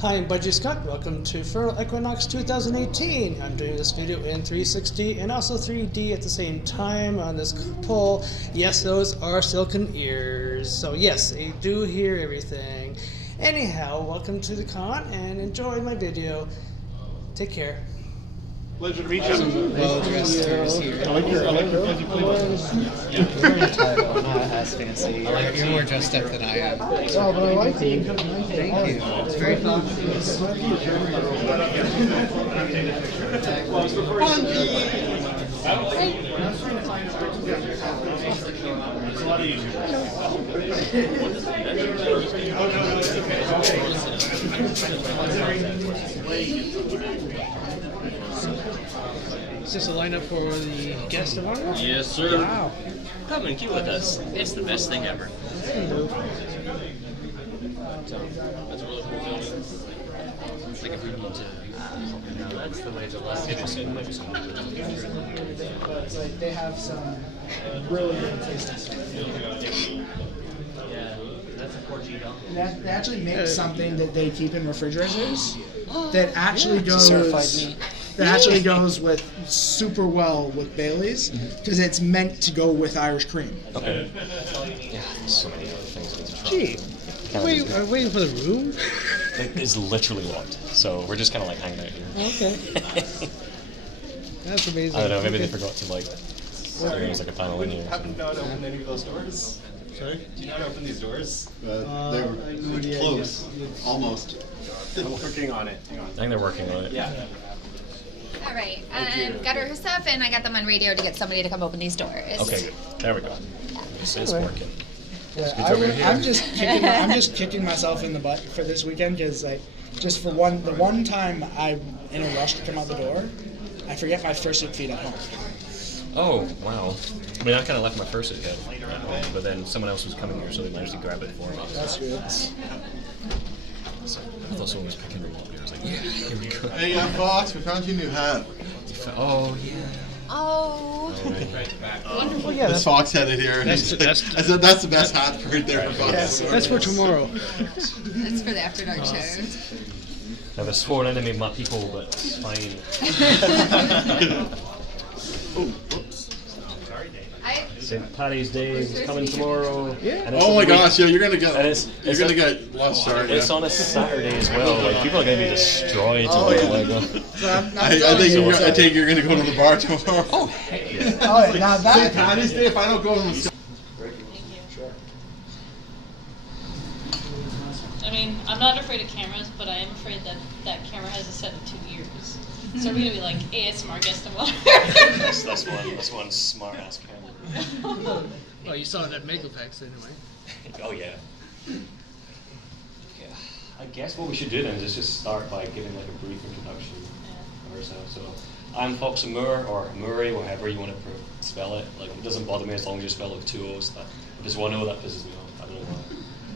Hi, I'm Budgie Scott. Welcome to Furnal Equinox 2018. I'm doing this video in 360 and also 3D at the same time on this pole. Yes, those are silicon ears. So yes, I do hear everything. Anyhow, welcome to the con and enjoy my video. Take care. Pleasure to meet you. Well dressed here. I like your fuzzy clothes. Yeah, we're wearing a title, not as fancy. You're more dressed up than I am. Oh, but I like it. Thank you. It's very thoughtful. Is this a lineup for the guest of honor? Yes, sir. Wow. Come and queue with us. It's the best thing ever. Hello. That's a really cool building. It's like if we need to. No, that's the way to last. But they have some really good tasting stuff. Yeah, that's a 4G dump. They actually make something that they keep in refrigerators that actually goes with super well with Bailey's because it's meant to go with Irish cream. Okay. Yeah, there's so many other things I need to try. Gee, are we waiting for the room? It's literally locked, so we're just kind of like hanging out here. Okay. That's amazing. I don't know, maybe they forgot to like, there was like a panel in here. Haven't not opened any of those doors? Sorry? Do you not open these doors? They were close. Almost. I'm working on it. Hang on. I think they're working on it. Yeah. All right, got her stuff, and I got them on radio to get somebody to come open these doors. Okay, there we go. It's working. Yeah, I'm just kicking myself in the butt for this weekend because just for the one time I'm in a rush to come out the door, I forget my fursuit feet at home. Oh, wow. I mean, I kind of left my fursuit head at home, but then someone else was coming here, so they managed to grab it for me. That's good. So, I thought someone was picking them up. I was like, yeah, here we go. Hey, Fox, we found your new hat. Oh, yeah. Oh. Wonderful. Yeah, This Fox headed here. I said, that's the best hat right there for Fox. that's for tomorrow. That's for the After Dark show. Now, they're sworn enemy of my people, but it's fine. St. Paddy's Day is coming tomorrow. Yeah. Oh my gosh, yeah, you're gonna get get lost start. It's on a Saturday as well. Like people are gonna be destroyed. I think you're gonna go to the bar tomorrow. Oh heck yeah! Oh, now that St. Paddy's Day. If I don't go to the I mean, I'm not afraid of cameras, but I am afraid that that camera has a set of 2 ears. So we're gonna be like ASMR guest of honor. That's one smart ass camera. Well, you saw that Megaplex anyway. Oh yeah. Yeah. I guess what we should do then is just start by giving like a brief introduction of ourselves. So I'm Fox Amoore, or Amoore, however you want to spell it. Like it doesn't bother me as long as you spell it with 2 O's. If it's 1 O, that pisses me off. I don't know why.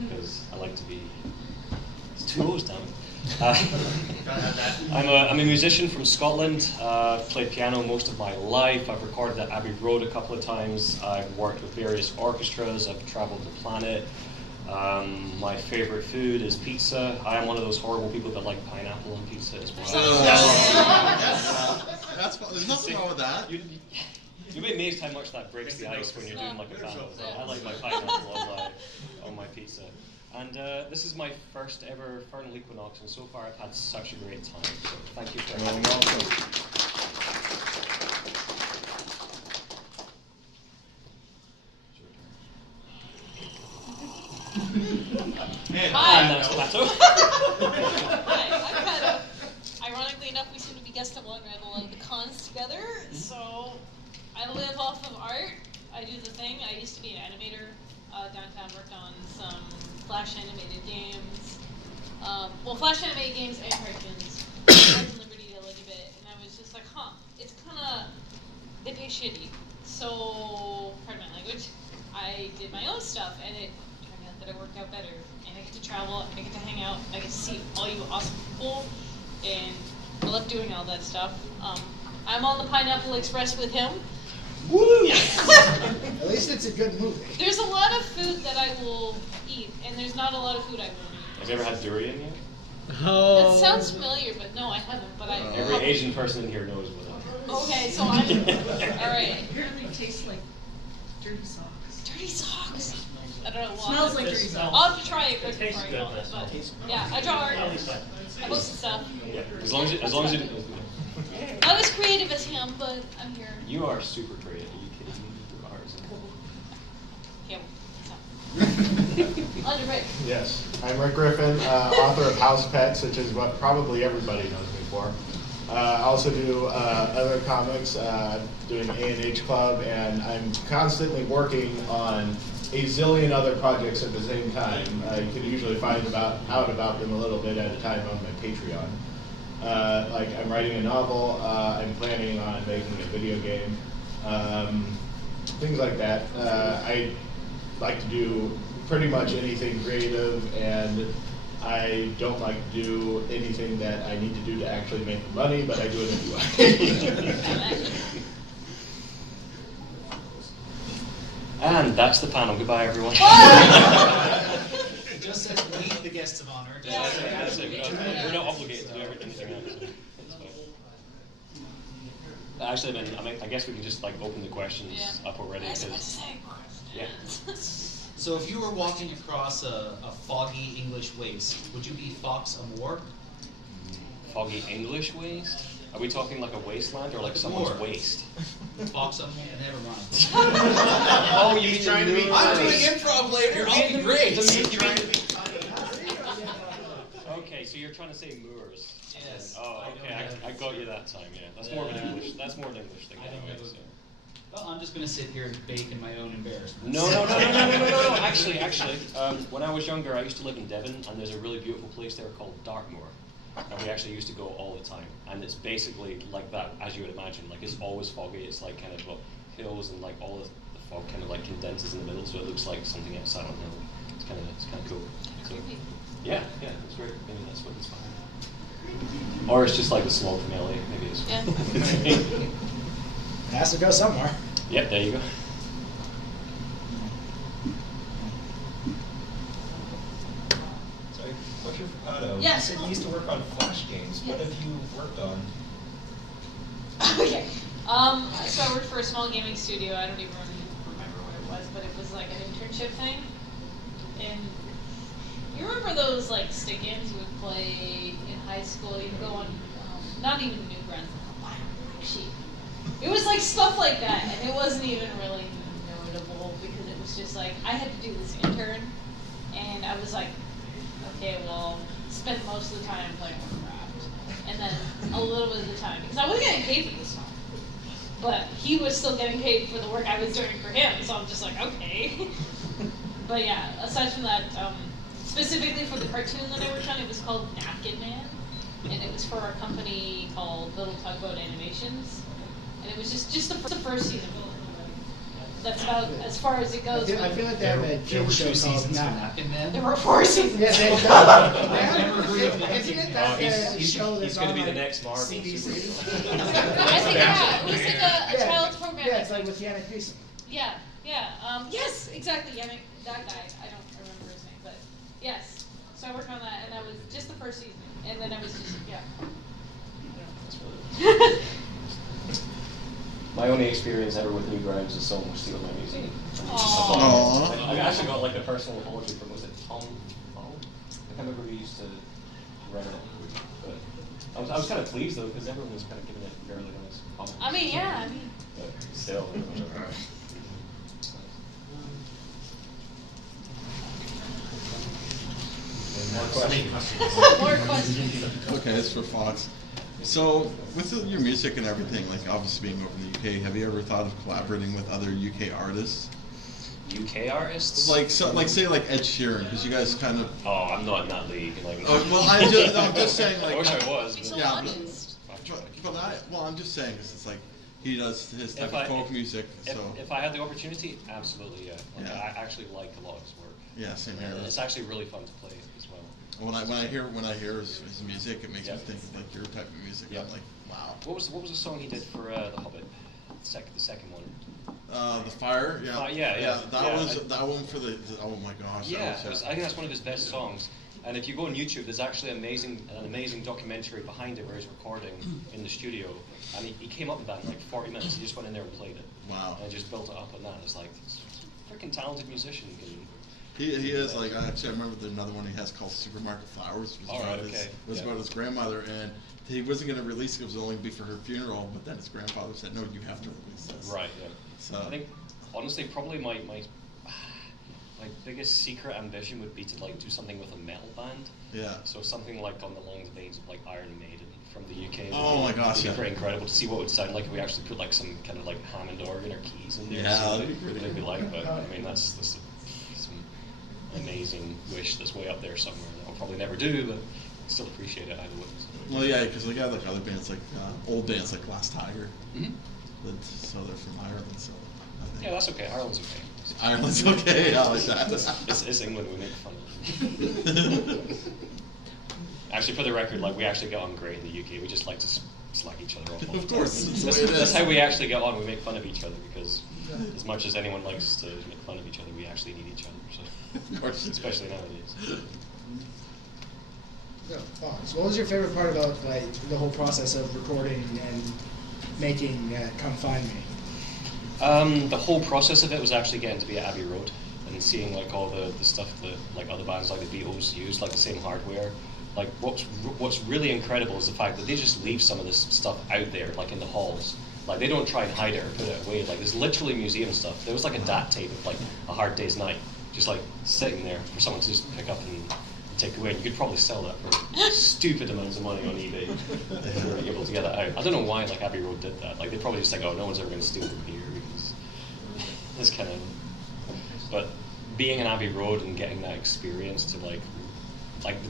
Because I like to be. It's 2 O's, damn it. I'm a musician from Scotland. I've played piano most of my life. I've recorded at Abbey Road a couple of times. I've worked with various orchestras. I've traveled the planet. My favorite food is pizza. I am one of those horrible people that like pineapple on pizza as well. There's nothing wrong with that. You'll be amazed how much that breaks the ice when you're doing like a band. I like my pineapple on my pizza. And this is my first ever Furnal Equinox, and so far I've had such a great time. So thank you for having me. Hi. And that's Patto. Hi, I'm Patto. Ironically enough, we seem to be guest of honor at a lot of the cons together. So I live off of art. I do the thing. I used to be an animator downtown. Worked on some Flash animated games. Well, Flash animated games and cartoons. I was in Liberty a little bit, and I was just like, it's kind of, they pay shitty. So, pardon my language, I did my own stuff, and it turned out that it worked out better. And I get to travel, I get to hang out, I get to see all you awesome people, and I love doing all that stuff. I'm on the Pineapple Express with him. Woo! At least it's a good movie. There's a lot of food that I will eat, and there's not a lot of food I won't eat. Have you ever had durian yet? Oh. That sounds familiar, but no, I haven't. But I. Every Asian person in here knows what that is. Okay, so I'm. All right. Apparently it tastes like dirty socks. Dirty socks. I don't know. Smells like dirty socks. I'll have to try it quick before I go. But yeah, I draw art. I post stuff. Yeah. As long as it. Not as creative as him, but I'm here. You are super creative. Are you kidding me? You are. Yeah. Under Rick. Yes, I'm Rick Griffin, author of House Pets, which is what probably everybody knows me for. I also do other comics, doing A&H Club, and I'm constantly working on a zillion other projects at the same time. You can usually find out about them a little bit at a time on my Patreon. Like I'm writing a novel, I'm planning on making a video game, things like that. I like to do pretty much anything creative, and I don't like to do anything that I need to do to actually make money, but I do it anyway. And that's the panel. Goodbye, everyone. It just says meet the guests of honor. Yeah, that's it. We're not obligated to do anything else. Actually, then I guess we can just like open the questions up already. Yeah. So if you were walking across a foggy English waste, would you be Fox Amoore? Foggy English waste? Are we talking like a wasteland or like someone's waste? Fox Amoore? Never mind. Oh, you mean trying to be? I'm doing improv later. I'll be great. Okay, so you're trying to say moors. Yes. Oh, okay. I got you that time. Yeah, that's more of an English. That's more an English thing anyway. So. Well, I'm just going to sit here and bake in my own embarrassment. No. Actually, when I was younger, I used to live in Devon, and there's a really beautiful place there called Dartmoor, and we actually used to go all the time. And it's basically like that, as you would imagine. Like it's always foggy. It's like kind of hills, and like all of the fog kind of like condenses in the middle, so it looks like something outside on the hill. It's kind of cool. So, yeah, it's great. Maybe that's what it's behind. Or it's just like the small from LA. Maybe it's. Yeah. It has to go somewhere. Yep, there you go. Sorry, question for Patto. Yeah. You said you used to work on Flash games. What have you worked on? Okay. So I worked for a small gaming studio. I don't even remember what it was, but it was like an internship thing. And you remember those like stick-ins you would play in high school? You'd go on, not even Newgrounds, like a sheet. It was like stuff like that, and it wasn't even really notable because it was just like I had to do this intern, and I was like, okay, well, spend most of the time playing Warcraft, and then a little bit of the time because I wasn't getting paid for this stuff, but he was still getting paid for the work I was doing for him, so I'm just like, okay. But yeah, aside from that, specifically for the cartoon that I worked on, it was called Napkin Man, and it was for a company called Little Tugboat Animations. And it was just the first season. That's about as far as it goes. I feel like they have a There were TV show 2 called seasons for Nap. Napkin Man. There were 4 seasons. Yeah, they Never Isn't it that He's show that's going to on be the like next Marvel. CBC? I think yeah, it was like a child's program. Yeah, it's like with Yannick Beeson. Yeah. Yes, exactly. Yannick, that guy. I don't remember his name, but yes. So I worked on that, and that was just the first season, and then I was just My only experience ever with Newgrounds is someone was stealing my music. Aww. I actually got like a personal apology from, was it Tom? I can't remember who used to write it. But I was kind of pleased though, because everyone was kind of giving it fairly nice comments. I mean. But still. More questions. Okay, it's for Fox. So, with your music and everything, like obviously being over in the UK, have you ever thought of collaborating with other UK artists? UK artists? Like say Ed Sheeran, because you guys kind of. Oh, I'm not in that league. Like, well, I'm just saying, like. I wish I was. He's so But, yeah, honest. I'm just saying, because it's like he does his type If of folk music. If I had the opportunity, absolutely, yeah. Like, Yeah. I actually like a lot of his work. Yeah, same here. It's actually really fun to play as well. When I hear his music, it makes me think of like your type of music. Yep. I'm like, wow. What was the song he did for The Hobbit? The second one. The Fire. Yeah. Yeah. That one for the. Oh my gosh. Yeah, that was, I think that's one of his best songs. And if you go on YouTube, there's actually an amazing documentary behind it where he's recording in the studio. And he came up with that in like 40 minutes. He just went in there and played it. Wow. And just built it up on that. It's like, a freaking talented musician. He is like, I remember there's another one he has called Supermarket Flowers. It was about his grandmother, and he wasn't going to release it. It was only be for her funeral, but then his grandfather said, no, you have to release this. Right, yeah. So I think, honestly, probably my biggest secret ambition would be to like do something with a metal band. Yeah. So something like on the long veins of like Iron Maiden from the UK. Oh my gosh, It'd yeah. be pretty incredible to see what it would sound like if we actually put like some kind of like Hammond organ or keys in there. Yeah, so that'd be pretty it'd be cool. like, but I mean that's some amazing wish that's way up there somewhere that I'll probably never do, but I still appreciate it either way. So. Well, yeah, because we got like other bands, like old bands like Glass Tiger. Mm-hmm. So they're from Ireland. So I think Yeah, that's okay. Ireland's okay. Ireland's okay. I like that. It's England. We make fun of. Actually, for the record, like we actually get on great in the UK. We just like to slack each other off. All Of the course, time. that's the way it is. That's how we actually get on. We make fun of each other because, as much as anyone likes to make fun of each other, we actually need each other. So, Of course. especially nowadays. So, Fox, what was your favorite part about like the whole process of recording and making Come Find Me? The whole process of it was actually getting to be at Abbey Road and seeing like all the stuff that like other bands like the Beatles use, like the same hardware. Like what's really incredible is the fact that they just leave some of this stuff out there, like in the halls. Like they don't try and hide it or put it away. Like there's literally museum stuff. There was like a DAT tape of like A Hard Day's Night, just like sitting there for someone to just pick up and take away. And you could probably sell that for stupid amounts of money on eBay if you were able to get that out. I don't know why like Abbey Road did that. Like they probably just think, oh, no one's ever going to steal from here because it's kind of. But being in Abbey Road and getting that experience to like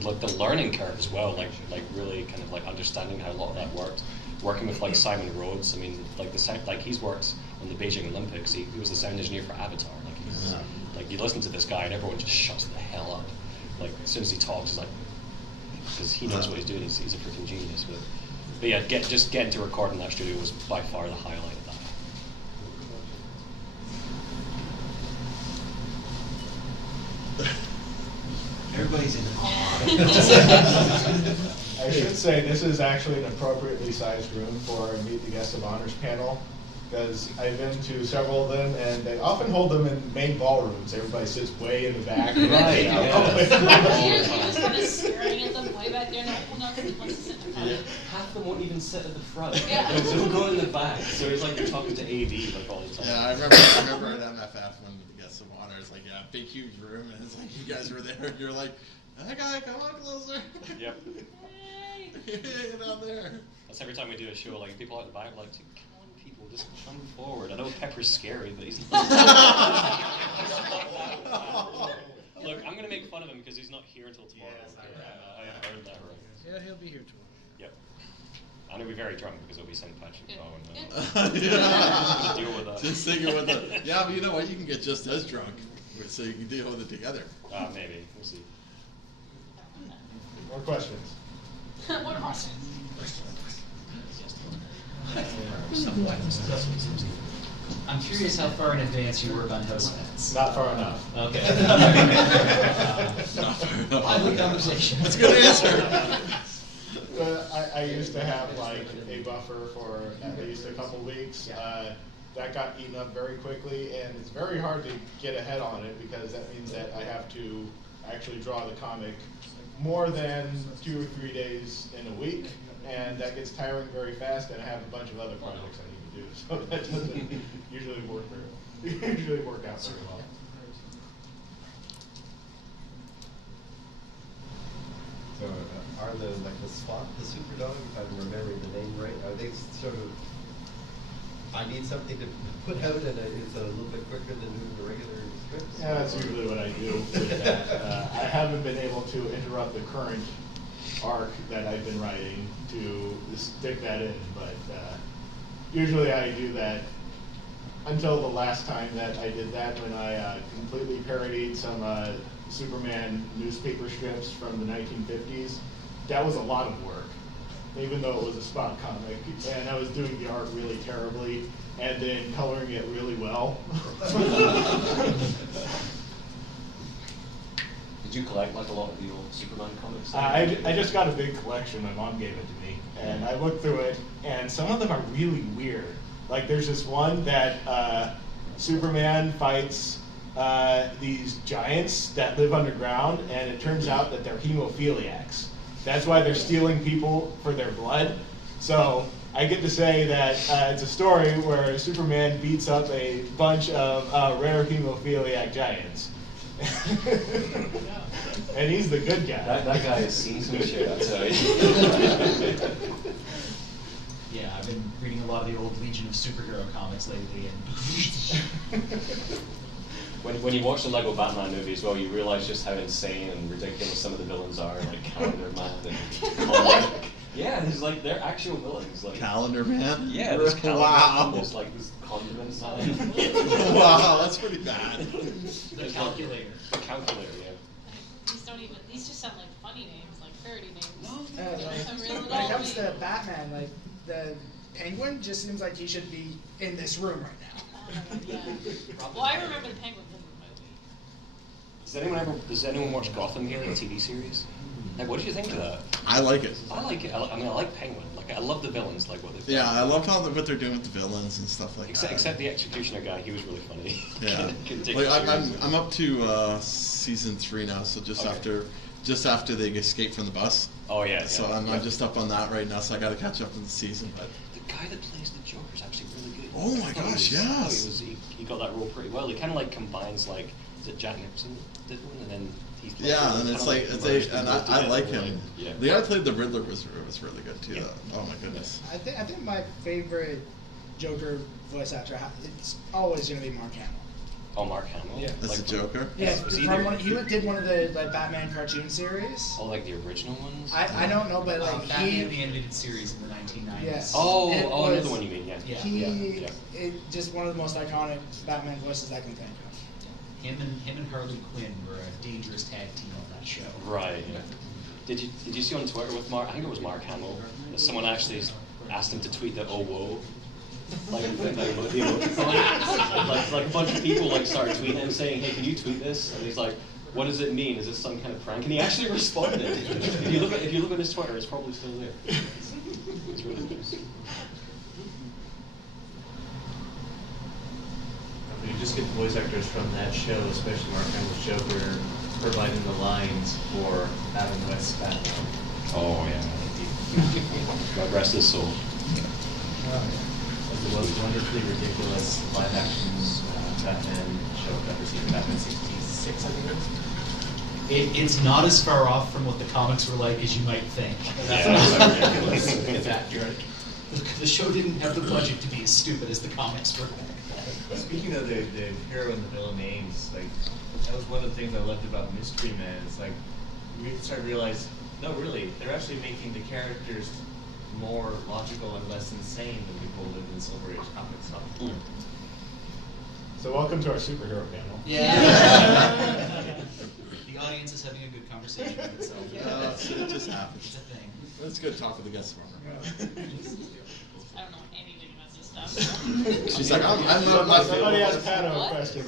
the learning curve as well, like really kind of like understanding how a lot of that worked. Working with like Simon Rhodes, I mean, like the sound, like he's worked on the Beijing Olympics. He was the sound engineer for Avatar. Like he's like you listen to this guy and everyone just shuts the hell up. Like as soon as he talks, it's like because he knows what he's doing. He's a freaking genius. But yeah, just getting to record in that studio was by far the highlight of that. Everybody's in awe. I should say this is actually an appropriately sized room for a Meet the Guest of Honors panel, because I've been to several of them, and they often hold them in main ballrooms. Everybody sits way in the back. Right, You're just kind of staring at them way back there, and they're like, well, no, because wants to sit in the front. Half them won't even sit at the front. Yeah. They'll go in the back. So it's like you're talking to AD like all the time. Yeah, I remember at MFF when the Guests of Honor, it's like, yeah, big, huge room, and it's like, you guys were there, and you're like, that guy, come on closer. Yep. Get down there. That's every time we do a show, like people out the back are like, come on people, just come forward. I know Pepper's scary, but he's not. Look, I'm going to make fun of him because he's not here until tomorrow. Yes, I earned that right. Yeah, he'll be here tomorrow. Yep. And he'll be very drunk because he'll be St. Patrick's Yeah. Day. And Yeah. deal with that. Just thinking with it. Yeah, but you know what? You can get just as drunk, so you can deal with it together. Maybe. We'll see. More questions? What awesome. I'm curious how far in advance you work on host nets. Not far enough. Okay. Lively Lively conversation. That's a good answer. I used to have like a buffer for at least a couple weeks. That got eaten up very quickly, and it's very hard to get ahead on it because that means that I have to actually draw the comic more than 2 or 3 days in a week, and that gets tiring very fast, and I have a bunch of other projects I need to do, so that doesn't usually work out very well. So are the the super dogs, if I'm remembering the name right, are they sort of, I need something to put out and it's a little bit quicker than doing the regular scripts? Yeah, that's usually what I do with that. I haven't been able to interrupt the current arc that I've been writing to stick that in, but usually I do that until the last time that I did that when I completely parodied some Superman newspaper strips from the 1950s. That was a lot of work, even though it was a spot comic, and I was doing the art really terribly and then coloring it really well. Did Did you collect like a lot of the old Superman comics? I just got a big collection. My mom gave it to me, and I looked through it, and some of them are really weird. Like there's this one that Superman fights these giants that live underground, and it turns out that they're hemophiliacs. That's why they're stealing people for their blood. So I get to say that it's a story where Superman beats up a bunch of rare hemophiliac giants. And he's the good guy. That guy has seen some shit, I tell you. Yeah, I've been reading a lot of the old Legion of Superhero comics lately, and when you watch the Lego Batman movie as well, you realize just how insane and ridiculous some of the villains are, like Calendar Man and yeah, there's like they're actual villains. Like Calendar Man? Yeah, there's Calendar Wow. Man, there's like this condiment sign. Wow, that's pretty bad. The Calculator. The Calculator, yeah. These just sound like funny names, like parody names. When it comes to Batman, like the Penguin just seems like he should be in this room right now. Yeah. Well, I remember the Penguin from the movie. Does anyone watch Gotham here, the TV series? Like, what do you think of that? I like it. I like it. I mean, I like Penguin. Like, I love the villains, like what they've done. Yeah, I love what they're doing with the villains and stuff like that. Except the Executioner guy, he was really funny. Yeah. Like, I'm up to season 3 now, so just after they escape from the bus. Oh yeah. So I'm just up on that right now, so I got to catch up in the season. But the guy that plays the Joker is actually really good. Oh my gosh, yes. He got that role pretty well. He kind of like combines like, is it Jack Nicholson did one, and then he's yeah, and it's like I like him. Yeah. The guy who played the Riddler was really good too. Yeah. Oh my goodness. I think my favorite Joker voice actor, it's always going to be Mark Hamill. Oh, Mark Hamill? Yeah. That's the Joker? Yeah, he did one of the Batman cartoon series. Oh, like the original ones? I don't know, but like Batman the animated series in the 1990s. Yes. Oh, another one you mean, yeah. He just one of the most iconic Batman voices I can think of. Him and Harley Quinn were a dangerous tag team on that show. Right. Yeah. Did you see on Twitter with Mark? I think it was Mark Hamill. That someone actually asked him to tweet the "Oh whoa," like a bunch of people like started tweeting him saying, "Hey, can you tweet this?" And he's like, "What does it mean? Is this some kind of prank?" And he actually responded. If you look at his Twitter, it's probably still there. It's really nice. You just get voice actors from that show, especially Mark Hamill's Joker, providing the lines for Adam West's Batman. Oh yeah. God rest his soul. The most wonderfully ridiculous live-action Batman show I've ever seen. Batman 66, I think it is. It's not as far off from what the comics were like as you might think. It's accurate. The show didn't have the budget to be as stupid as the comics were. Speaking of the hero and the villain names, like that was one of the things I loved about Mystery Man. It's like we started to realize, no, really, they're actually making the characters more logical and less insane than people lived in Silver Age comics. So welcome to our superhero panel. Yeah. The audience is having a good conversation with itself. It just happens. It's a thing. It's good talk with the guest farmer. I don't know anything about this stuff. She's like, I'm not my Somebody favorite. asked Patto a question.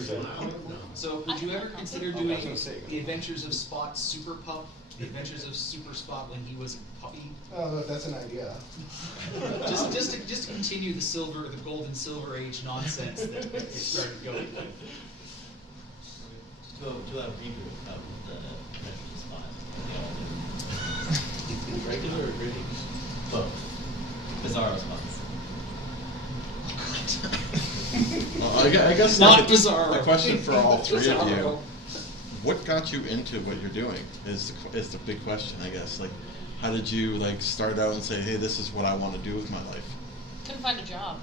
So, would you ever consider doing the Adventures of Spot Super Pup? The Adventures of Super Spot when he was a puppy? Oh, that's an idea. just to continue the golden silver age nonsense that it started going with. To a reboot of the Adventures of Spot. Regular or British? Both. Bizarro spots. Well, I guess Not Bizarro. A question for all three of you. What got you into what you're doing is the big question, I guess. Like, how did you like start out and say, hey, this is what I want to do with my life? Couldn't find a job.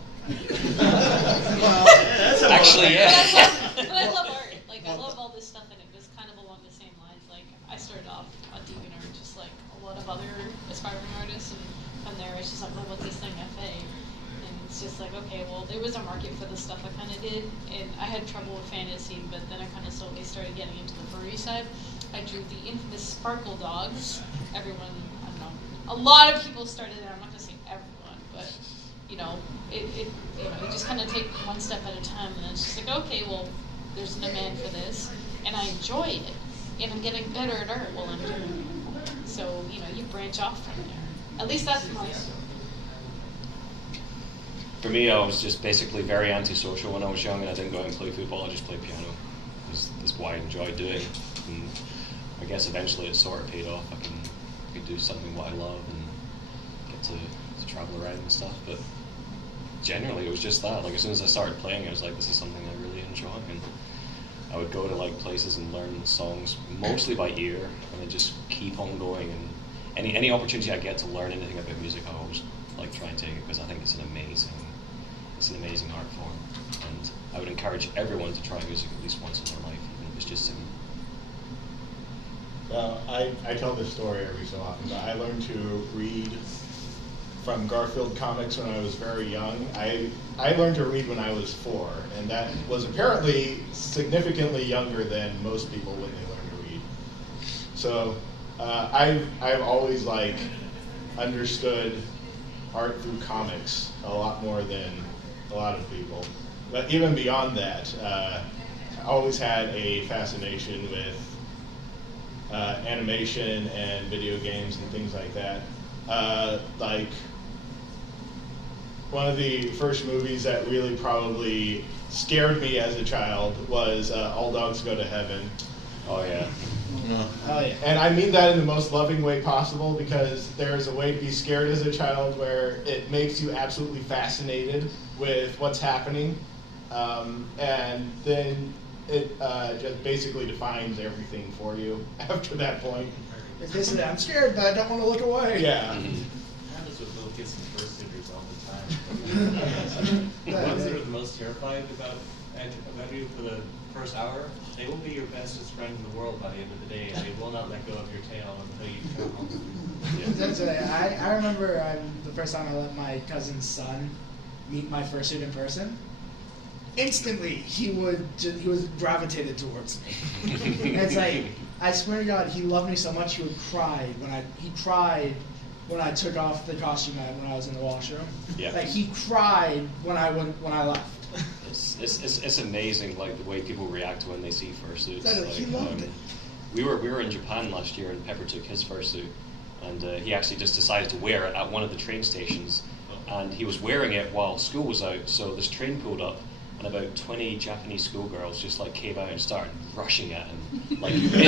Actually, yeah. But I love art. Like, I love all this stuff, and it was kind of along the same lines. Like, I started off on DeviantArt just like a lot of other aspiring artists, and from there it's just like, oh, what's this thing, FA? And it's just like, okay, well, there was a market for the stuff I kind of did, and I had trouble with fantasy, but then I kind of slowly started getting into the furry side. I drew the infamous Sparkle Dogs. Everyone, I don't know, a lot of people started there. I'm not going to say everyone, but you just kind of take one step at a time, and it's just like, okay, well, there's a demand for this, and I enjoy it. if I'm getting better at art, well, I'm doing it. So, you know, you branch off from there. At least that's my. For me, I was just basically very antisocial when I was young, and I didn't go out and play football. I just played piano. That's what I enjoyed doing. And I guess eventually it sort of paid off. I could do something what I love and get to travel around and stuff. But generally, it was just that. Like as soon as I started playing, I was like, this is something I really enjoy. And I would go to like places and learn songs mostly by ear, and then just keep on going. And any opportunity I get to learn anything about music, I always like try and take it because I think it's an amazing art form. And I would encourage everyone to try music at least once in their life, even if it's just singing. Well, I tell this story every so often, but I learned to read from Garfield comics when I was very young. I learned to read when I was 4, and that was apparently significantly younger than most people when they learn to read. So I've always like understood art through comics a lot more than a lot of people. But even beyond that, I always had a fascination with animation and video games and things like that. Like one of the first movies that really probably scared me as a child was All Dogs Go to Heaven. Oh yeah. Oh yeah. And I mean that in the most loving way possible, because there's a way to be scared as a child where it makes you absolutely fascinated with what's happening, and then it just basically defines everything for you after that point. It's basically, I'm scared, but I don't want to look away. Yeah. Happens with little kids and fursuiters all the time. The ones that are the most terrified about you for the first hour, they will be your bestest friend in the world by the end of the day, and they will not let go of your tail until you come home. That's right. I remember the first time I let my cousin's son meet my fursuit in person. Instantly, he was gravitated towards me. It's like, I swear to God, he loved me so much he cried when I took off the costume when I was in the washroom. Yeah. Like he cried when I left. It's amazing, like the way people react when they see fursuits. Like, he loved it. We were in Japan last year, and Pepper took his fursuit, and he actually just decided to wear it at one of the train stations, and he was wearing it while school was out. So this train pulled up, and about 20 Japanese schoolgirls just like came out and started rushing at him, like they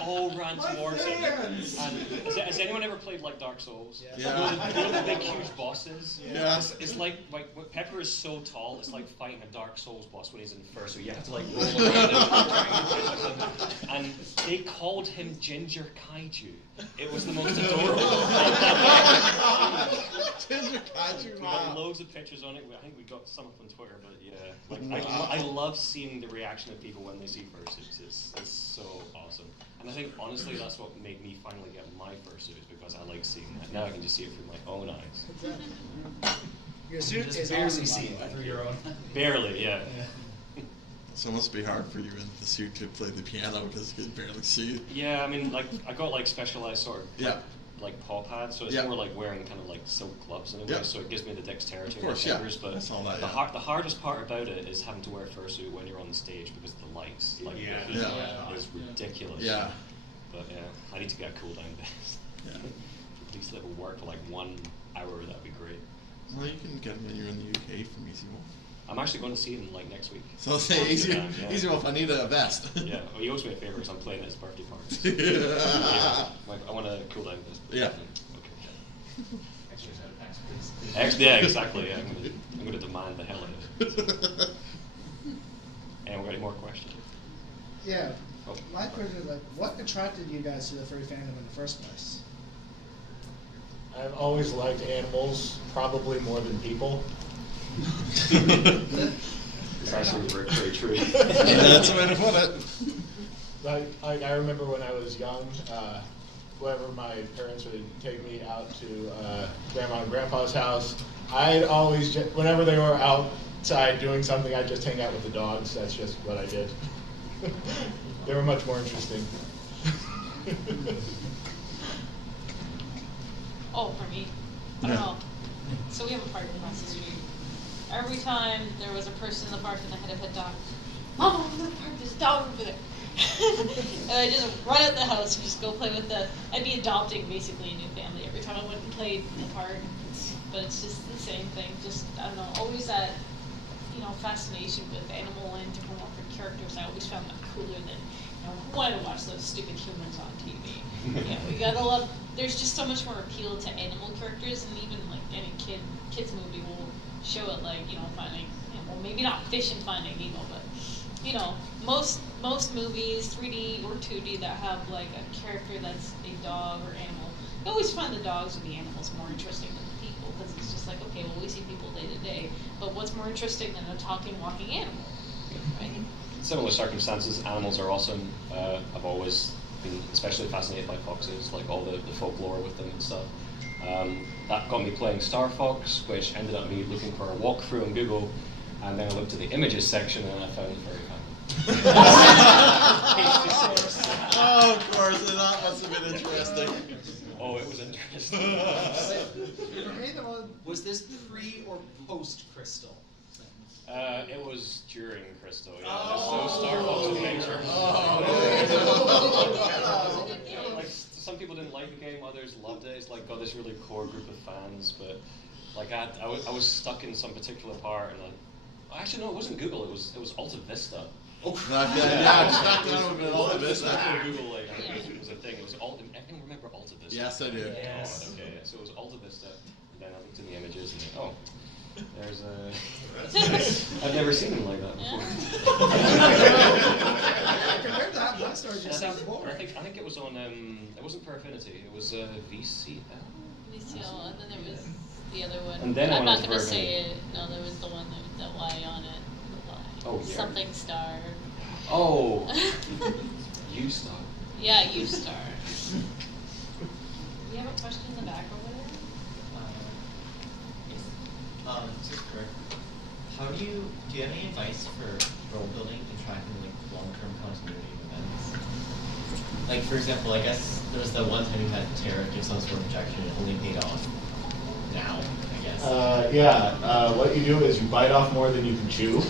all ran towards him. And has anyone ever played like Dark Souls? Yeah. You know the big huge bosses? Yeah. It's like Pepper is so tall, it's like fighting a Dark Souls boss when he's in first, so you have to like roll around and they called him Ginger Kaiju. It was the most adorable. Ginger Kaiju, We got loads of pictures on it. I think we got some up on Twitter, but yeah, like I love seeing the reaction of people when they see fursuits. It's so awesome, and I think honestly that's what made me finally get my fursuit, is because I like seeing that. Now I can just see it through my own eyes. Your suit Just is barely awesome. see it through your own. Barely, yeah. So it must be hard for you in the suit to play the piano because you can barely see it. Yeah, I mean, like I got like specialized sort of like paw pads, so it's more like wearing kind of like silk gloves in a way, so it gives me the dexterity Of course, in my fingers. But that's all that, the hardest part about it is having to wear a fursuit when you're on the stage because of the lights. Like the heat is ridiculous. Yeah. But yeah, I need to get a cool down vest. Yeah. At least let it work for like 1 hour. That'd be great. Well, you can get them when you're in the UK from Easy Wolf. I'm actually going to see him like next week. So say Easy Wolf, I need a vest. Yeah, well, he owes me a favor because I'm playing at his birthday party. Yeah. Like, I want a cool down vest. Yeah. Extras out of packs, please. Yeah, exactly. Yeah, I'm going to demand the hell out of it. Anyone got any more questions? Yeah. Oh. My question is, like, what attracted you guys to the furry fandom in the first place? I've always liked animals, probably more than people. It's actually very true. That's the way to put it. Like I remember when I was young, whenever my parents would take me out to Grandma and Grandpa's house, I'd always, whenever they were outside doing something, I'd just hang out with the dogs. That's just what I did. They were much more interesting. Oh, for me, I don't know. So we have a park across the street. Every time there was a person in the park and they had a pet dog, Mama, over the park, there's a dog over there. And I just run out the house and just go play with I'd be adopting basically a new family every time I went and played the park. But it's just the same thing. Just, I don't know, always that, fascination with animal and anthropomorphic characters. I always found that cooler than, who wanted to watch those stupid humans on TV? We gotta love, there's just so much more appeal to animal characters, and even like any kids movie will show it, like, finding, well, maybe not Fish and Finding Nemo, but, most movies, 3D or 2D, that have like a character that's a dog or animal, you always find the dogs or the animals more interesting than the people, because it's just like, okay, well, we see people day to day, but what's more interesting than a talking, walking animal, right? Similar circumstances, animals are awesome. I've always been especially fascinated by foxes, like all the folklore with them and stuff. That got me playing Star Fox, which ended up me looking for a walkthrough on Google, and then I looked at the images section and I found it very fun. Oh, of course, that must have been interesting. Oh, it was interesting. Was this pre or post Crystal? It was during Crystal, yeah. So Star Fox Adventure. Like, some people didn't like the game, others loved it. It's like got this really core group of fans, but like I was stuck in some particular part, and actually no, it wasn't Google. It was Alta Vista. Oh, yeah, just back then it would have been Alta Vista. Google, like, it was a thing. It was everyone remember Alta Vista? Yes, I do. Yes. Oh, okay, so it was Alta Vista, and then I looked in the images and oh, there's a. I've never seen them like that before. Compared to that one story, just sounds boring. I think it was on. It wasn't Per Affinity. It was VCL. VCL, and then there was the other one. And then I'm not going gonna to say it. No, there was the one with the Y on it. Oh, yeah. Something Star. Oh. U-Star. Yeah, U-Star. You have a question in the back over there? Just correct. How do you have any advice for world building and tracking like long-term continuity of events? Like, for example, I guess there was the one time you had Terra give some sort of projection and it only paid off now, I guess. What you do is you bite off more than you can chew.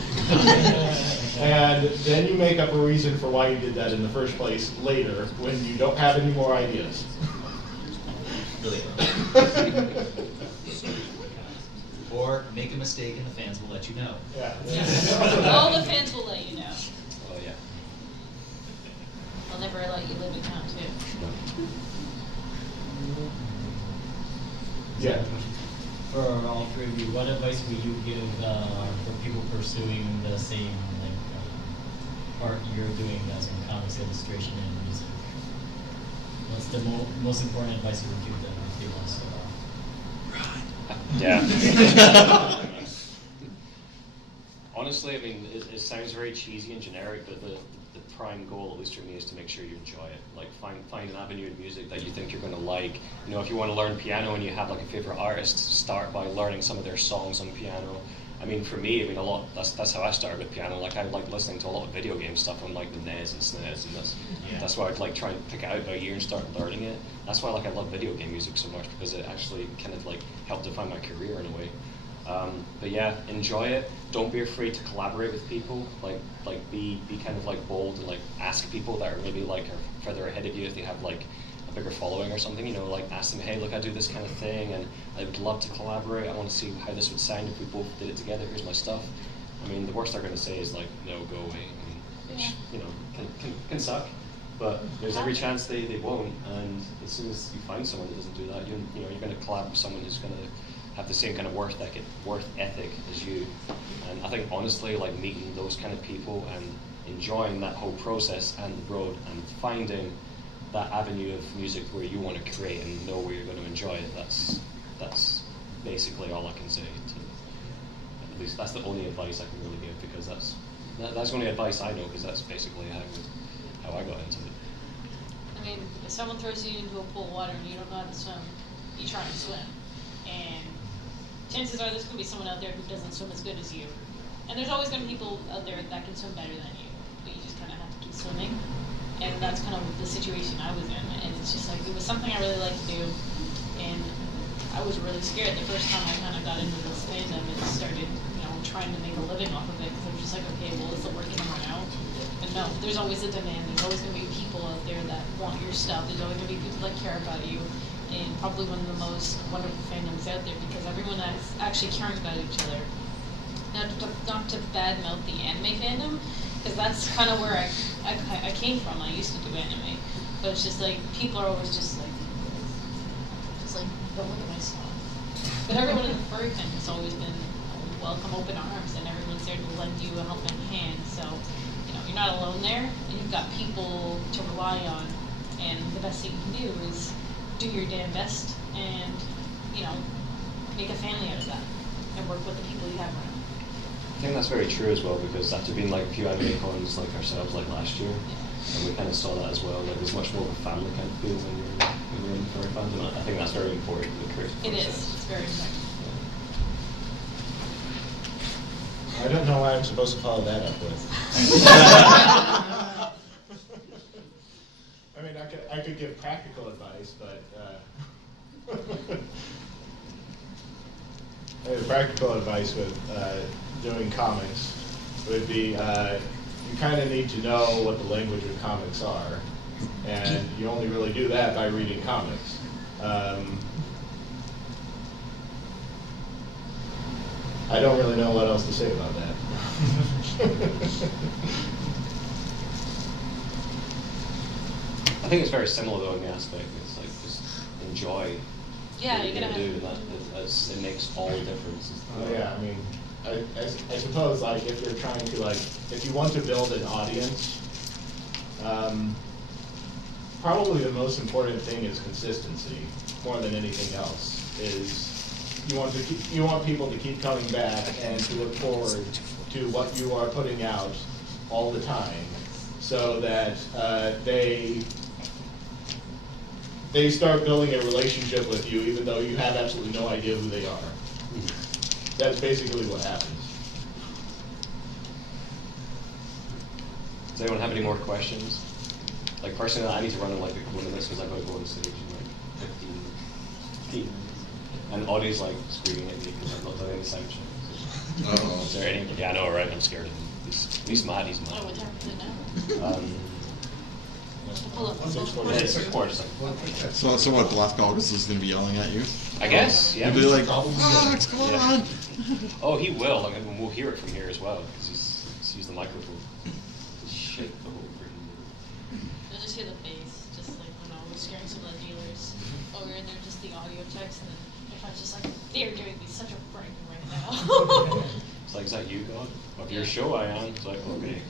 And then you make up a reason for why you did that in the first place later when you don't have any more ideas. Really? Or make a mistake and the fans will let you know. Yeah. All the fans will let you know. Oh, yeah. They'll never let you live it down, too. Yeah. For all three of you, what advice would you give for people pursuing the same art you're doing as in comics illustration and music? What's the most important advice you would give them if they want to start off? Yeah. Honestly, I mean, it sounds very cheesy and generic, but the prime goal, at least for me, is to make sure you enjoy it. Like, find an avenue in music that you think you're going to like. You know, if you want to learn piano and you have like a favorite artist, start by learning some of their songs on piano. I mean, for me, a lot. That's how I started with piano. Like, I like listening to a lot of video game stuff on like the NES and SNES, and that's why I'd like try and pick it out by ear and start learning it. That's why I love video game music so much, because it actually kind of like helped define my career in a way. But yeah, enjoy it. Don't be afraid to collaborate with people. Like be kind of like bold and like ask people that are maybe like are further ahead of you if they have like a bigger following or something. You know, like ask them, hey, look, I do this kind of thing, and I would love to collaborate. I want to see how this would sound if we both did it together. Here's my stuff. I mean, the worst they're going to say is like, no, go away. I mean, which you know can suck. But there's every chance they won't. And as soon as you find someone that doesn't do that, you're going to collab with someone who's going to have the same kind of worth ethic as you. And I think honestly, like meeting those kind of people and enjoying that whole process and the road and finding that avenue of music where you want to create and know where you're going to enjoy it, that's basically all I can say. At least that's the only advice I can really give, because that's the only advice I know, because that's basically how I got into it. I mean, if someone throws you into a pool of water and you don't know how to swim, you try and swim. And chances are there's going to be someone out there who doesn't swim as good as you. And there's always going to be people out there that can swim better than you. But you just kind of have to keep swimming. And that's kind of the situation I was in. And it's just like, it was something I really liked to do. And I was really scared the first time I kind of got into this fandom and started, trying to make a living off of it. Because I was just like, okay, well, is it working right now? And no, there's always a demand. There's always going to be people out there that want your stuff. There's always going to be people that care about you. And probably one of the most wonderful fandoms out there because everyone is actually caring about each other. Not to badmouth the anime fandom, because that's kind of where I came from. I used to do anime. But it's just like, people are always just like, don't look at my stuff. But everyone in the furry fandom has always been welcome, open arms, and everyone's there to lend you a helping hand. So, you're not alone there, and you've got people to rely on. And the best thing you can do is do your damn best and, make a family out of that and work with the people you have around. I think that's very true as well, because after being like a few anime cons like ourselves like last year, and we kind of saw that as well, like there's much more of a family kind of feel when you're in the furry fandom. I think that's very important to the creative process. It is, it's very important. I don't know what I'm supposed to follow that up with. I mean, I could give practical advice, but practical advice with doing comics would be you kind of need to know what the language of comics are, and you only really do that by reading comics. I don't really know what else to say about that. I think it's very similar though in the aspect. It's like just enjoy what you're gonna do, and it makes all the difference. Oh yeah, I mean, I suppose like if you're trying to if you want to build an audience, probably the most important thing is consistency more than anything else. Is you want people to keep coming back and to look forward to what you are putting out all the time, so that they start building a relationship with you, even though you have absolutely no idea who they are. That's basically what happens. Does anyone have any more questions? Like personally, I need to run in like a couple of minutes because I've got to go on stage in like 15. And Audie's like screaming at me because I'm not doing any sound check. Uh-oh. Is there any? Yeah, I know, right? I'm scared of him. He's mad. He's mad. Oh, what time is it now? Pull up. 6:40. So what? Black August is going to be yelling at you? I guess. Yeah. He'll be like, "Fox, come on!" Oh, he will. I mean, we'll hear it from here as well because he's used the microphone. Just shake the whole thing. You'll just hear the bass, just like when I was scaring some of the dealers. Oh, we're in there, just the audio checks, and then if I was just like, they're giving me such a break right now. It's like, is that you, God? Of your show, I am. It's like, okay.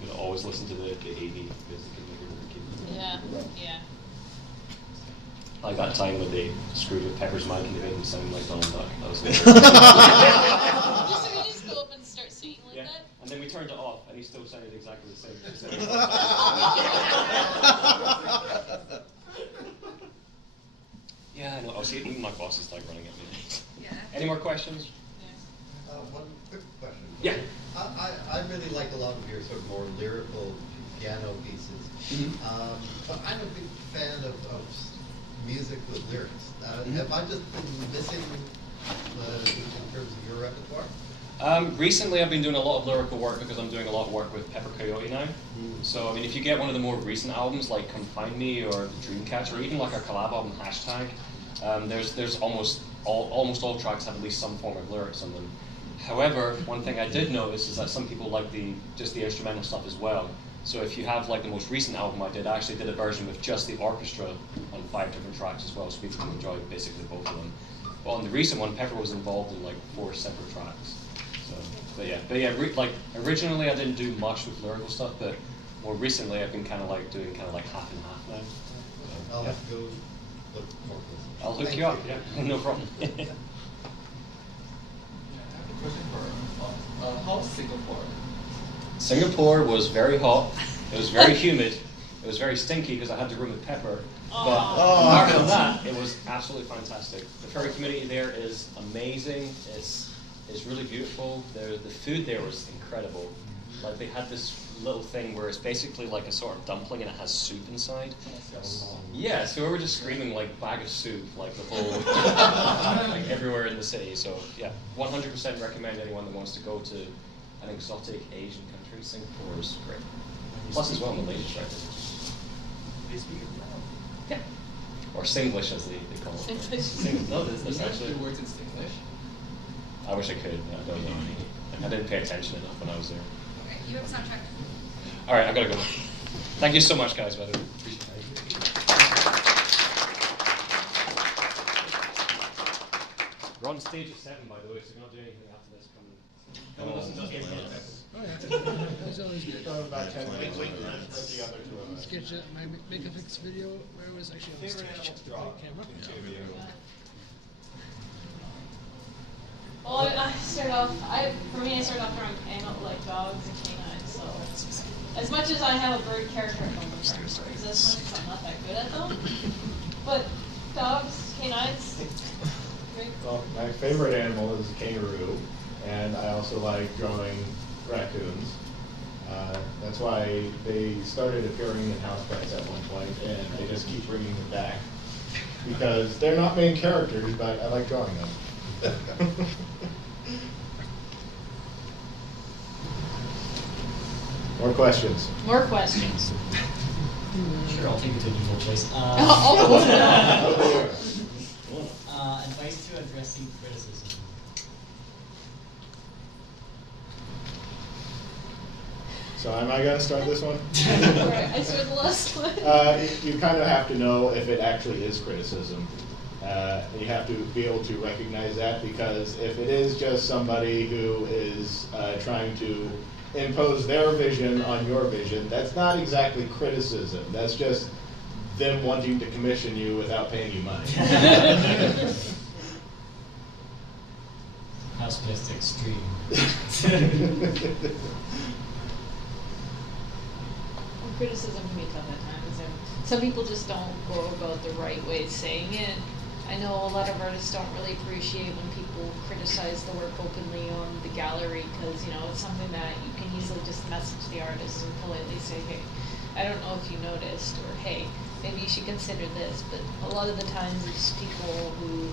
I'm gonna always listen to the AV because they can make it keep. Yeah, yeah. Like that time when they screwed with Pepper's mic and they made him sound like Donald Duck. That was So we just go up and start singing like that? And then we turned it off and he still sounded exactly the same. Yeah, I know. Oh, see, even my boss is like running at me. Yeah. Any more questions? One quick question. Yeah. I really like a lot of your sort of more lyrical piano pieces, but I'm a big fan of music with lyrics. Have I just been missing in terms of your repertoire? Recently, I've been doing a lot of lyrical work because I'm doing a lot of work with Pepper Coyote now. So, I mean, if you get one of the more recent albums like Come Find Me or Dreamcatcher, or even like our collab album Hashtag, there's almost all tracks have at least some form of lyrics on them. However, one thing I did notice is that some people like just the instrumental stuff as well. So if you have like the most recent album I actually did a version with just the orchestra on 5 different tracks as well, so people can enjoy basically both of them. But on the recent one, Pepper was involved in like 4 separate tracks. So, but yeah, like originally I didn't do much with lyrical stuff, but more recently I've been kind of like doing kind of like half and half now. So, I'll have to go look more closely. I'll hook you up. Yeah, no problem. Question for how's Singapore? Singapore was very hot. It was very humid. It was very stinky because I had to room with Pepper. But apart from that, it was absolutely fantastic. The furry community there is amazing. It's really beautiful. The food there was incredible. Like they had this little thing where it's basically like a sort of dumpling and it has soup inside. Yeah, so we were just screaming like bag of soup like the whole like everywhere in the city. So yeah, 100% recommend anyone that wants to go to an exotic Asian country Singapore is great. Plus, as well, Malaysia's right there. They speak it now. Yeah. Or Singlish, as they call it. Singlish. No, there's actually. words in English. I wish I could. I don't know. I didn't pay attention enough when I was there. Okay, you have a soundtrack. All right, I gotta go. Thank you so much, guys. By the way, appreciate it. We're on stage at 7, by the way, so you're not doing anything after this. Come and listen to us. Oh yeah, that's always good. About 10 minutes with the other two of us. Sketch my make a fix video where it was actually on stage. Camera. Well, I started off. For me, I started off drawing like dogs and canines. So, as much as I have a bird character at home, as much as I'm not that good at them, but dogs, canines. Well, my favorite animal is a kangaroo, and I also like drawing raccoons. That's why they started appearing in house pets at one point, and they just keep bringing them back because they're not main characters, but I like drawing them. More questions? More questions. Sure, I'll take it to a default choice. Advice to addressing criticism. So am I going to start this one? Right, I started the last one. You kind of have to know if it actually is criticism. You have to be able to recognize that, because if it is just somebody who is trying to impose their vision on your vision, that's not exactly criticism. That's just them wanting to commission you without paying you money. House pest extreme. Criticism can be tough at times, and some people just don't go about the right way of saying it. I know a lot of artists don't really appreciate when people criticize the work openly on the gallery, because it's something that you can easily just message the artist and politely say, hey, I don't know if you noticed, or hey, maybe you should consider this. But a lot of the times it's people who,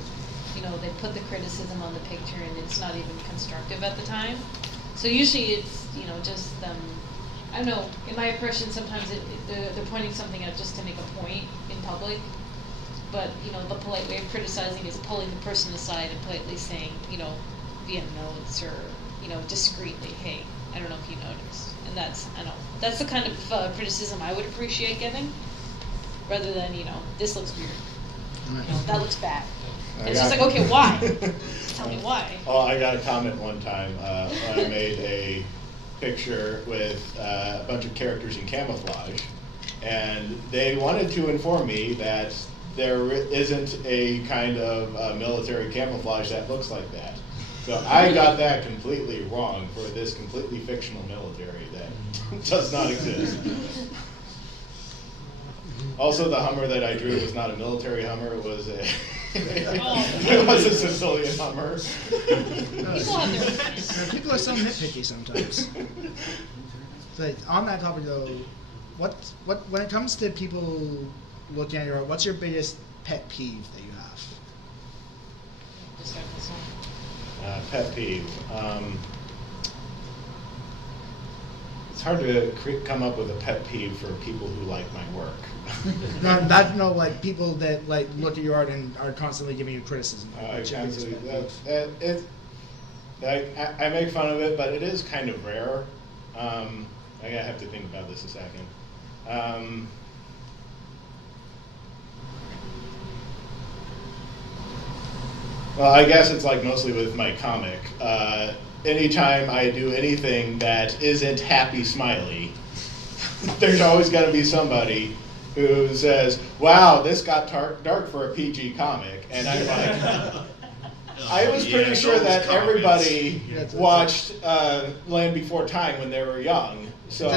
they put the criticism on the picture and it's not even constructive at the time. So usually it's just I don't know, in my impression, sometimes they're pointing something out just to make a point in public. But, the polite way of criticizing is pulling the person aside and politely saying, via notes or, discreetly, hey, I don't know if you noticed. And that's the kind of criticism I would appreciate giving, rather than, this looks weird. That looks bad. And it's just like, okay, why? Tell me why. Oh, I got a comment one time when I made a picture with a bunch of characters in camouflage, and they wanted to inform me that there isn't a kind of military camouflage that looks like that. So I got that completely wrong for this completely fictional military that does not exist. Also, the Hummer that I drew was not a military Hummer, it was a it was a civilian Hummer. People are so nitpicky sometimes. But on that topic though, what when it comes to people looking at your art, what's your biggest pet peeve that you have? Pet peeve. It's hard to come up with a pet peeve for people who like my work. Like people that like look at your art and are constantly giving you criticism. I make fun of it, but it is kind of rare. I have to think about this a second. Well, I guess it's like mostly with my comic. Anytime I do anything that isn't happy smiley, there's always going to be somebody who says, wow, this got dark for a PG comic. And I'm like, I was pretty sure that everybody watched Land Before Time when they were young. So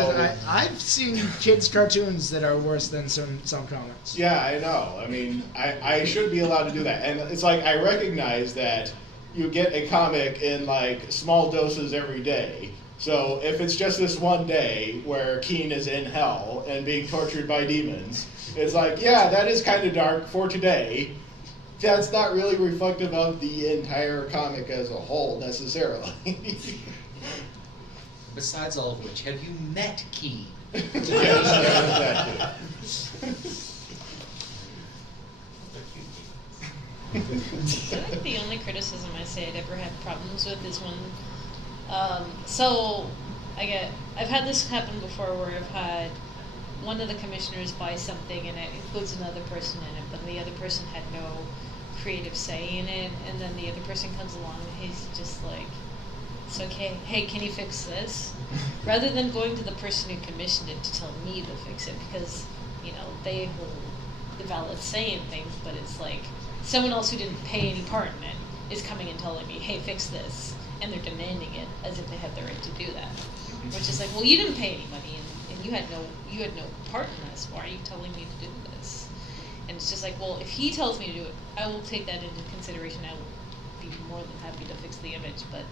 I've seen kids' cartoons that are worse than some comics. Yeah, I know. I mean, I should be allowed to do that. And it's like, I recognize that you get a comic in like small doses every day. So if it's just this one day where Keen is in hell and being tortured by demons, it's like, yeah, that is kind of dark for today. That's not really reflective of the entire comic as a whole necessarily. Besides all of which, have you met Key? Exactly. I think the only criticism I say I'd ever had problems with is when, I've had this happen before where I've had one of the commissioners buy something and it includes another person in it, but the other person had no creative say in it, and then the other person comes along and he's just like, it's okay, hey, can you fix this? Rather than going to the person who commissioned it to tell me to fix it, because, you know, they hold the valid say in things, but it's like, someone else who didn't pay any part in it is coming and telling me, hey, fix this, and they're demanding it as if they have the right to do that. Which is like, well, you didn't pay any money, and you had no part in this. Why are you telling me to do this? And it's just like, well, if he tells me to do it, I will take that into consideration. I will be more than happy to fix the image. But,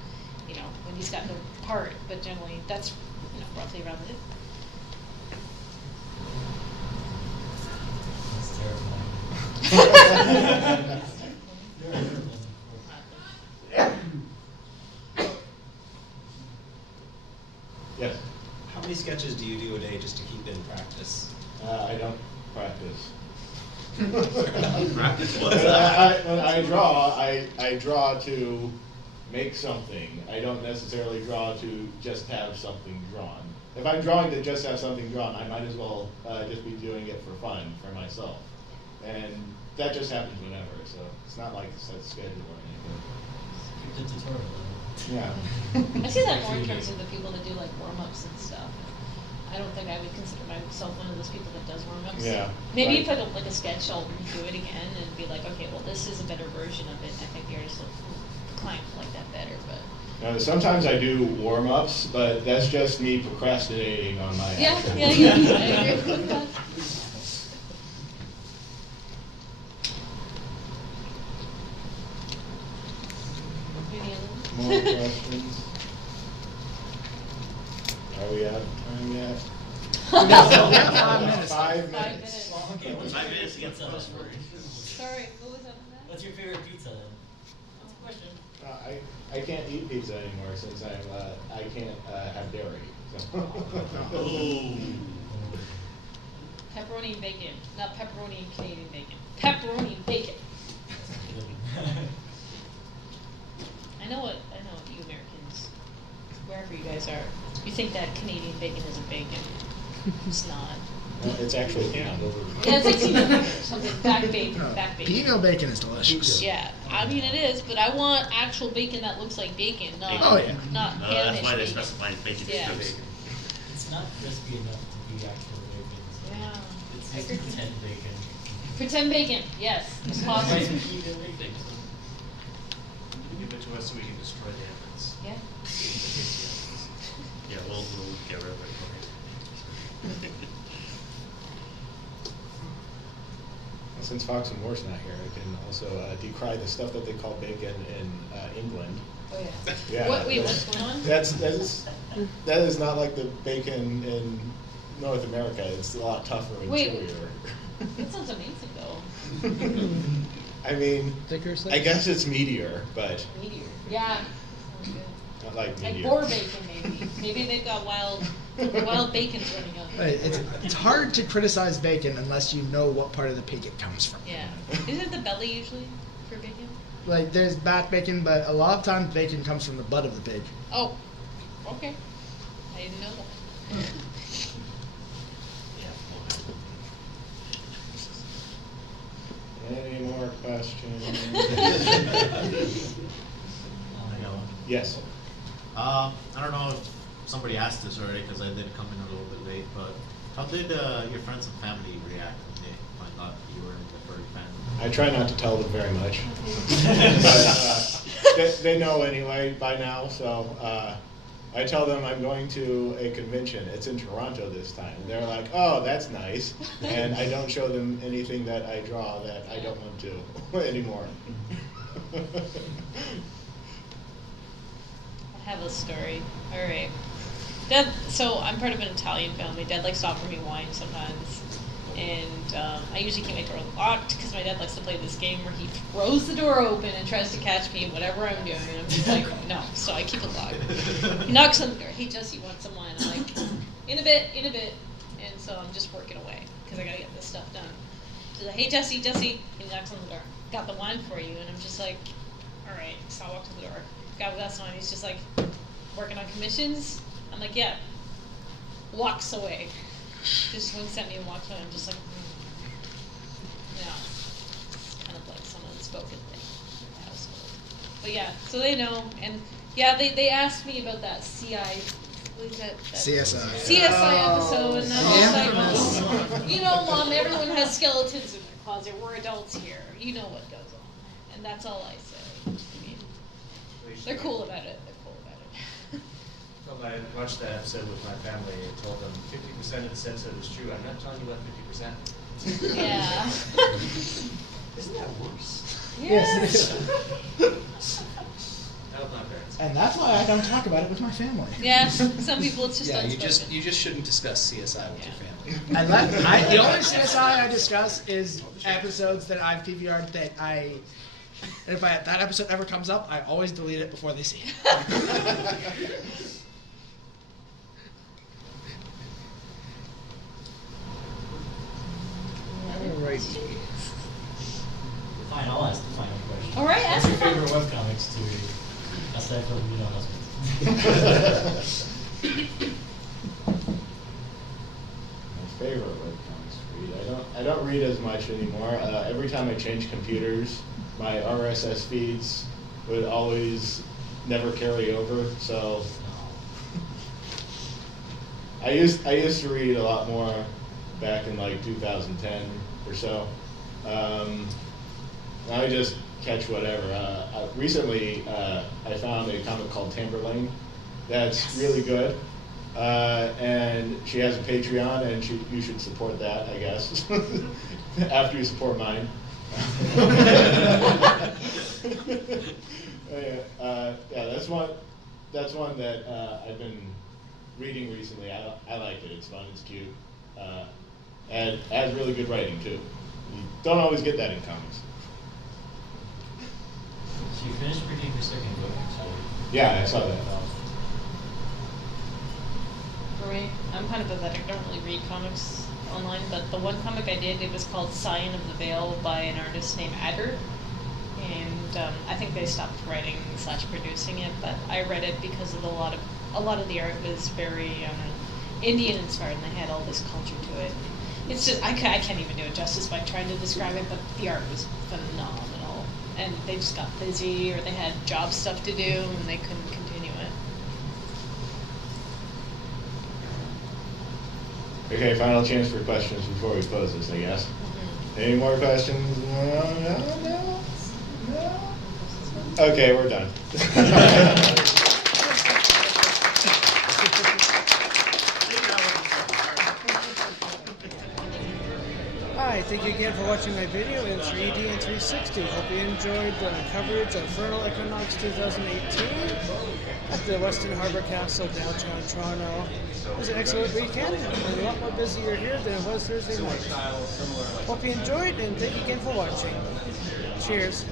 you know, when he's got no part, but generally that's, you know, roughly around it. Yes. How many sketches do you do a day just to keep in practice? I don't practice. Practice when I draw, I draw to make something. I don't necessarily draw to just have something drawn. If I'm drawing to just have something drawn, I might as well just be doing it for fun, for myself. And that just happens whenever, so it's not like a set schedule or anything. Keep the tutorial. Yeah. I see that more in terms of the people that do like warm-ups and stuff. I don't think I would consider myself one of those people that does warm-ups. Yeah. Maybe right. if I don't like a sketch, I'll redo it again and be like, okay, well, this is a better version of it. And I think the artist, the client will like that better, but. Sometimes I do warm-ups, but that's just me procrastinating on my action. Yeah, I agree with that. More questions? Are we out of time yet? No, 5 minutes. Okay, what's 5 minutes to get pizza? to Sorry, what was that? What's your favorite pizza then? That's a question. I can't eat pizza anymore since I can't have dairy. So. Pepperoni and bacon. Not pepperoni and Canadian bacon. Pepperoni and bacon. I know what you Americans, wherever you guys are, you think that Canadian bacon is a bacon. It's not. It's actually ham. Yeah, it's like female bacon or something. Back bacon. Female bacon is delicious. Yeah, I mean it is, but I want actual bacon that looks like bacon, not not that's why they bacon. specify bacon Yeah. is bacon. It's not crispy enough to be actual bacon. So Yeah. it's just pretend bacon. Pretend bacon, yes. It's possible. Give it to us so we can destroy the evidence. Yeah. Yeah, we'll get rid of it. Since Fox Amoore's not here, I can also decry the stuff that they call bacon in England. Oh yeah. Yeah. Wait, what's going on? That is not like the bacon in North America. It's a lot tougher and chewier. That sounds amazing though. I mean, I guess it's meatier, but Meteor. Yeah. Sounds good. not like Like meatier. boar bacon maybe. Maybe they've got wild bacons running up. Right, it's hard to criticize bacon unless you know what part of the pig it comes from. Yeah. Isn't it the belly usually for bacon? Like there's back bacon, but a lot of times bacon comes from the butt of the pig. Oh. Okay. I didn't know that. Any more questions? I got one. Yes. I don't know if somebody asked this already because I did come in a little bit late, but how did your friends and family react when they found out you were in the furry family? I try not to tell them very much. But they know anyway by now, so I tell them I'm going to a convention. It's in Toronto this time. They're like, oh, that's nice. And I don't show them anything that I draw that I don't want to anymore. I have a story. Alright. Dad, so I'm part of an Italian family. Dad likes to offer me wine sometimes. And I usually keep my door locked because my dad likes to play this game where he throws the door open and tries to catch me whatever I'm doing. And I'm just like, no. So I keep it locked. He knocks on the door. Hey, Jesse, you want some wine? I'm like, in a bit. And so I'm just working away because I got to get this stuff done. She's like, hey, Jesse. And he knocks on the door. Got the wine for you. And I'm just like, all right. So I walk to the door. Got a glass of wine. He's just like, working on commissions? I'm like, yeah. Walks away. Just winks at me and walks away. I'm just like, yeah. It's kind of like some unspoken thing in the household. But yeah, so they know. And yeah, they asked me about that what is that CSI episode. And I'm just like, you know, Mom, everyone has skeletons in their closet. We're adults here. You know what goes on. And that's all I say. I mean, they're cool about it. I watched that episode with my family and told them 50% of the episode is true. I'm not telling you what 50%. Yeah. Isn't that worse? Yes. That was my parents. And that's why I don't talk about it with my family. Yeah, some people it's just unspoken. you just shouldn't discuss CSI with your family. And the only CSI I discuss is episodes that I've PVR'd that and if that episode ever comes up, I always delete it before they see it. Alrighty. Fine, I'll ask the final question. All right, What's ask your the favorite webcomics to read? Aside from, husbands. My favorite webcomics to read. I don't read as much anymore. Every time I change computers, my RSS feeds would always never carry over. So I used to read a lot more back in like 2010 or so. Now I just catch whatever. Recently, I found a comic called Tamberlane that's really good. And she has a Patreon, and you should support that, I guess, after you support mine. Yeah, that's one that I've been reading recently. I like it. It's fun. It's cute. And it has really good writing too. You don't always get that in comics. So you finished reading your second book, actually. Yeah, I saw that. For me, I'm kind of pathetic. I don't really read comics online, but the one comic I did, it was called Scion of the Veil by an artist named Adder. And I think they stopped writing / producing it, but I read it because of a lot of the art was very Indian inspired, and they had all this culture to it. It's just I can't even do it justice by trying to describe it, but the art was phenomenal. And they just got busy, or they had job stuff to do, and they couldn't continue it. Okay, final chance for questions before we close this, I guess. Mm-hmm. Any more questions? No. Okay, we're done. Hi, thank you again for watching my video in 3D and 360. Hope you enjoyed the coverage of Furnal Equinox 2018 at the Weston Harbor Castle, downtown Toronto. It was an excellent weekend, and a lot more busier here than it was Thursday night. Hope you enjoyed, and thank you again for watching. Cheers.